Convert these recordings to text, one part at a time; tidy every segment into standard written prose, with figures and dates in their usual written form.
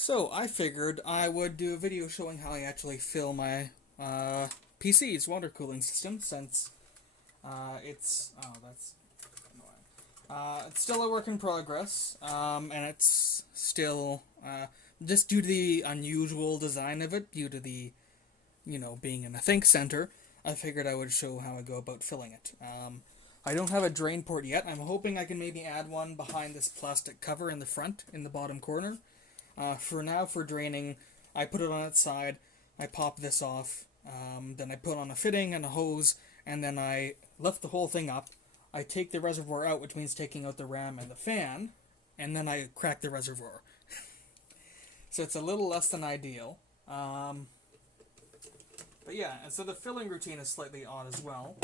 So I figured I would do a video showing how I actually fill my PC's water cooling system, since that's annoying. It's still a work in progress, and it's still just due to the unusual design of it, due to the being in a Thinkcentre. I figured I would show how I go about filling it. I don't have a drain port yet. I'm hoping I can maybe add one behind this plastic cover in the front, in the bottom corner. For now, for draining, I put it on its side, I pop this off, then I put on a fitting and a hose, and then I lift the whole thing up. I take the reservoir out, which means taking out the ram and the fan, and then I crack the reservoir. So it's a little less than ideal. But yeah, and so the filling routine is slightly odd as well.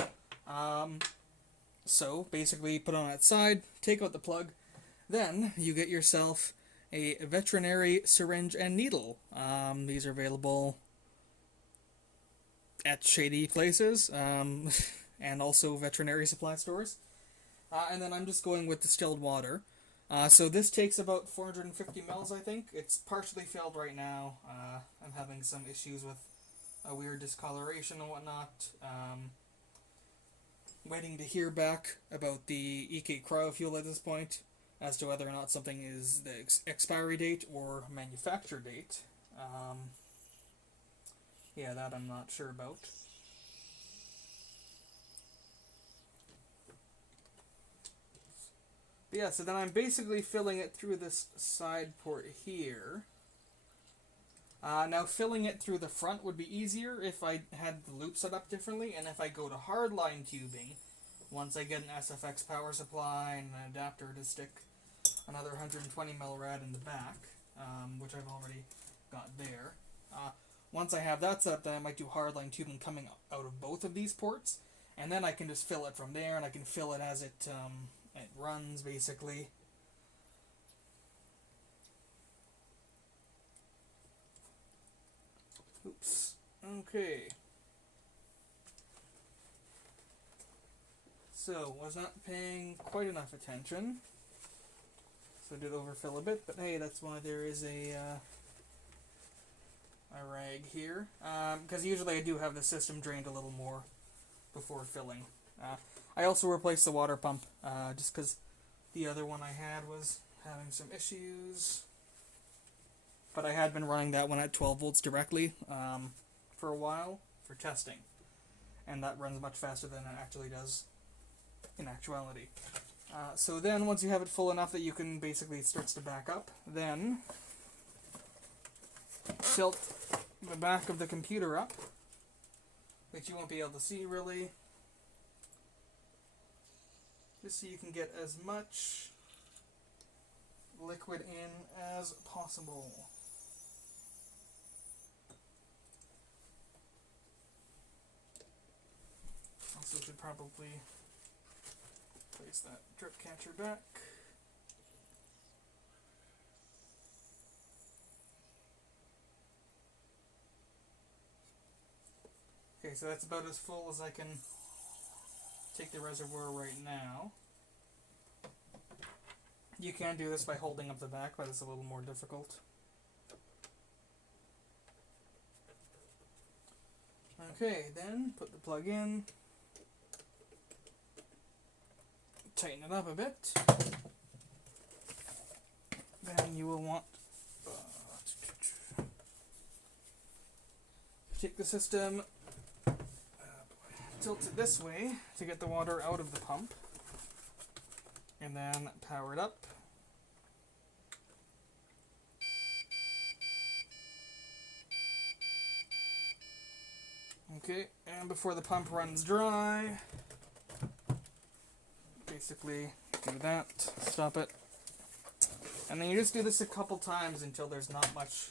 So basically, put it on its side, take out the plug, then you get yourself a veterinary syringe and needle. These are available at shady places, and also veterinary supply stores. And then I'm just going with distilled water. So this takes about 450 mils, I think. It's partially filled right now. I'm having some issues with a weird discoloration and whatnot. Waiting to hear back about the EK cryofuel at this point, as to whether or not something is the expiry date or manufacture date. Yeah, that I'm not sure about. But yeah, so then I'm basically filling it through this side port here. Now, filling it through the front would be easier if I had the loop set up differently, and if I go to hardline tubing, once I get an SFX power supply and an adapter to stick another 120 mil rad in the back, which I've already got there. Once I have that set up, then I might do hardline tubing coming out of both of these ports, and then I can just fill it from there, and I can fill it as it runs, basically. Oops. Okay. So, was not paying quite enough attention. So I did overfill a bit, but hey, that's why there is a rag here. Because usually I do have the system drained a little more before filling. I also replaced the water pump, just because the other one I had was having some issues. But I had been running that one at 12 volts directly for a while for testing. And that runs much faster than it actually does in actuality. So then, once you have it full enough that you can basically starts to back up, then tilt the back of the computer up, which you won't be able to see really, just so you can get as much liquid in as possible. Also should probably place that drip catcher back. Okay, so that's about as full as I can take the reservoir right now. You can do this by holding up the back, but it's a little more difficult. Okay, then put the plug in. Tighten it up a bit. Then you will want take the system, tilt it this way to get the water out of the pump, and then power it up. Okay, and before the pump runs dry, basically do that, stop it, and then you just do this a couple times until there's not much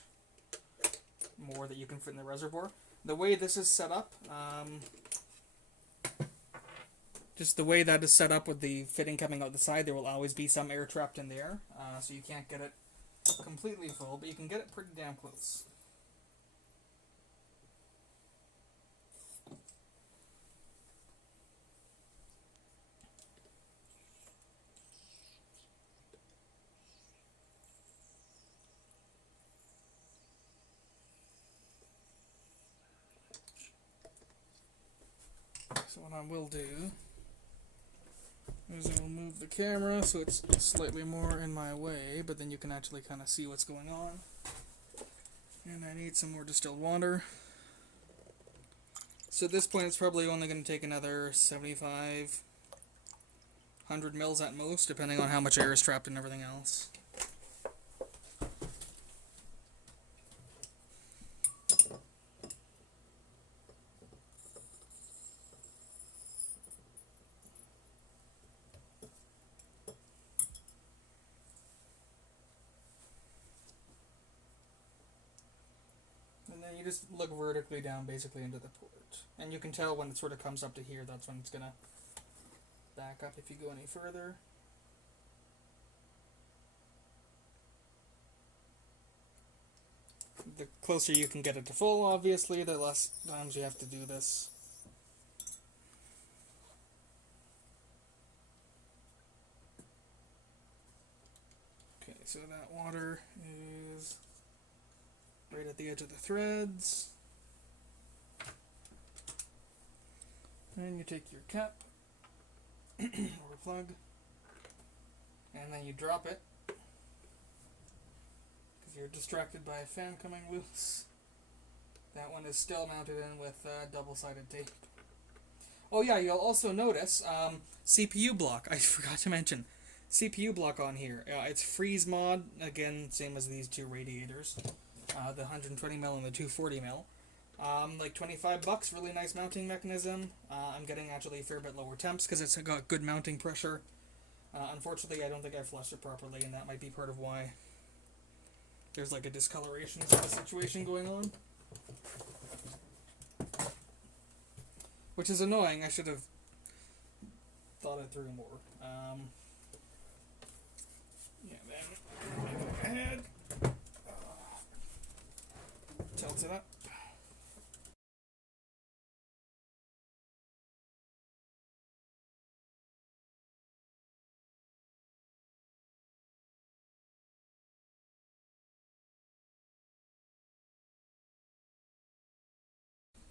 more that you can fit in the reservoir. The way this is set up, just the way that is set up with the fitting coming out the side, there will always be some air trapped in there, so you can't get it completely full, but you can get it pretty damn close. what I will do is I will move the camera so it's slightly more in my way, but then you can actually kind of see what's going on. And I need some more distilled water. So at this point it's probably only going to take another 75, 100 mils at most, depending on how much air is trapped and everything else. And then you just look vertically down basically into the port. And you can tell when it sort of comes up to here, that's when it's going to back up if you go any further. The closer you can get it to full, obviously, the less times you have to do this. Okay, so that water is right at the edge of the threads. And you take your cap or plug, and then you drop it because you're distracted by a fan coming loose. That one is still mounted in with double-sided tape. Oh yeah, you'll also notice CPU block. I forgot to mention CPU block on here. It's freeze mod, again, same as these two radiators, the 120mm and the 240mm. Like $25, really nice mounting mechanism. I'm getting actually a fair bit lower temps because it's got good mounting pressure. Unfortunately, I don't think I flushed it properly, and that might be part of why there's like a discoloration sort of situation going on. Which is annoying. I should have thought it through more. Yeah, then go ahead. Tilt it up.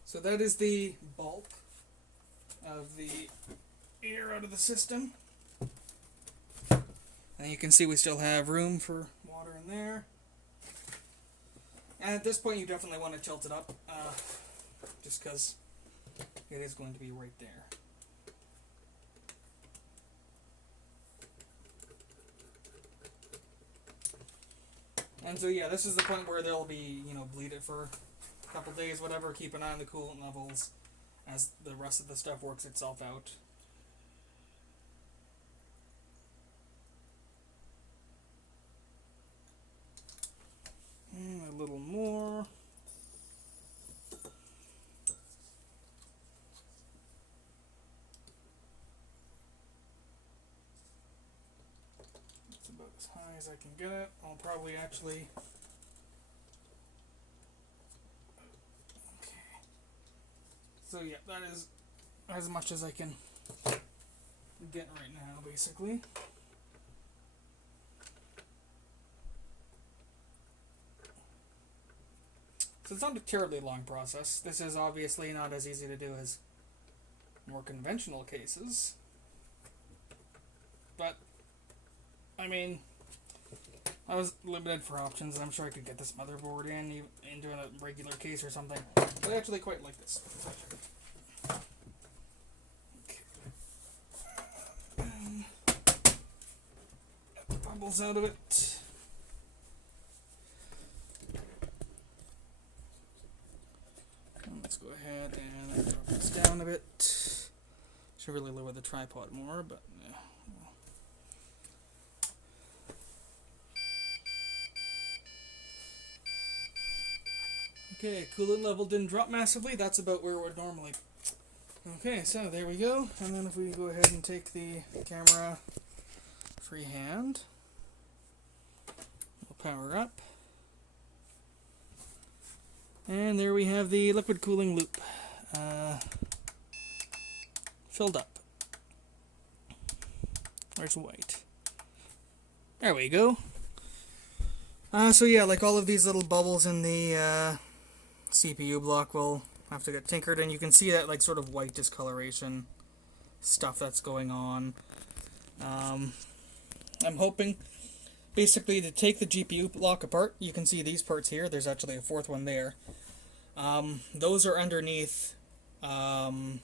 So that is the bulk of the air out of the system. And you can see we still have room for water in there. And at this point you definitely want to tilt it up, just because it is going to be right there. And so yeah, this is the point where they'll be, bleed it for couple days, whatever. Keep an eye on the coolant levels as the rest of the stuff works itself out. And a little more. That's about as high as I can get it. I'll probably actually So yeah, that is as much as I can get right now, basically. So it's not a terribly long process. This is obviously not as easy to do as more conventional cases. But, I mean, I was limited for options, and I'm sure I could get this motherboard into a regular case or something. But I actually quite like this. Get the bubbles out of it. And let's go ahead and drop this down a bit. Should really lower the tripod more, but yeah. Okay, coolant level didn't drop massively. That's about where it would normally. Okay, so there we go. And then if we go ahead and take the camera freehand, we'll power up. And there we have the liquid cooling loop filled up. Where's white? There we go. So yeah, like all of these little bubbles in the CPU block will have to get tinkered, and you can see that like sort of white discoloration stuff that's going on. I'm hoping basically to take the GPU block apart. You can see these parts here. There's actually a fourth one there. Those are underneath thermal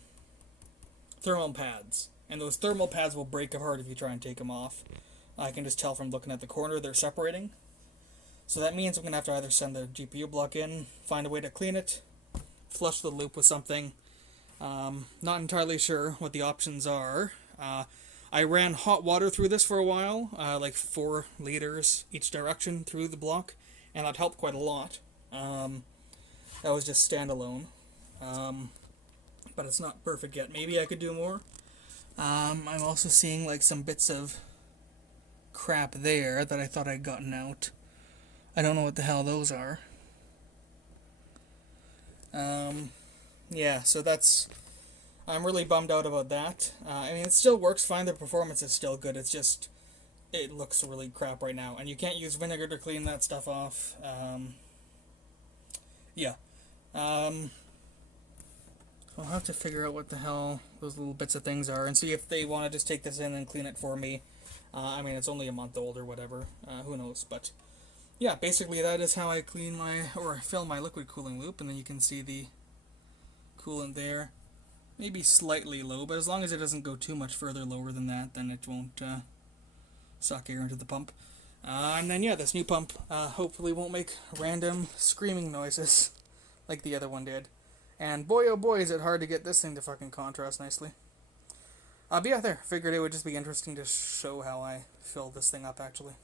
pads, and those thermal pads will break apart if you try and take them off. I can just tell from looking at the corner they're separating. So that means I'm going to have to either send the GPU block in, find a way to clean it, flush the loop with something. Not entirely sure what the options are. I ran hot water through this for a while, like 4 liters each direction through the block, and that helped quite a lot. That was just standalone. But it's not perfect yet. Maybe I could do more. I'm also seeing like some bits of crap there that I thought I'd gotten out. I don't know what the hell those are. Yeah, so that's... I'm really bummed out about that. I mean, it still works fine. The performance is still good. It's just... it looks really crap right now. And you can't use vinegar to clean that stuff off. Yeah. I'll have to figure out what the hell those little bits of things are and see if they want to just take this in and clean it for me. I mean, it's only a month old or whatever. Who knows? But yeah, basically that is how I clean my, or fill my liquid cooling loop. And then you can see the coolant there. Maybe slightly low, but as long as it doesn't go too much further lower than that, then it won't suck air into the pump. And then yeah, this new pump hopefully won't make random screaming noises like the other one did. And boy oh boy is it hard to get this thing to fucking contrast nicely. But yeah, there. Figured it would just be interesting to show how I fill this thing up actually.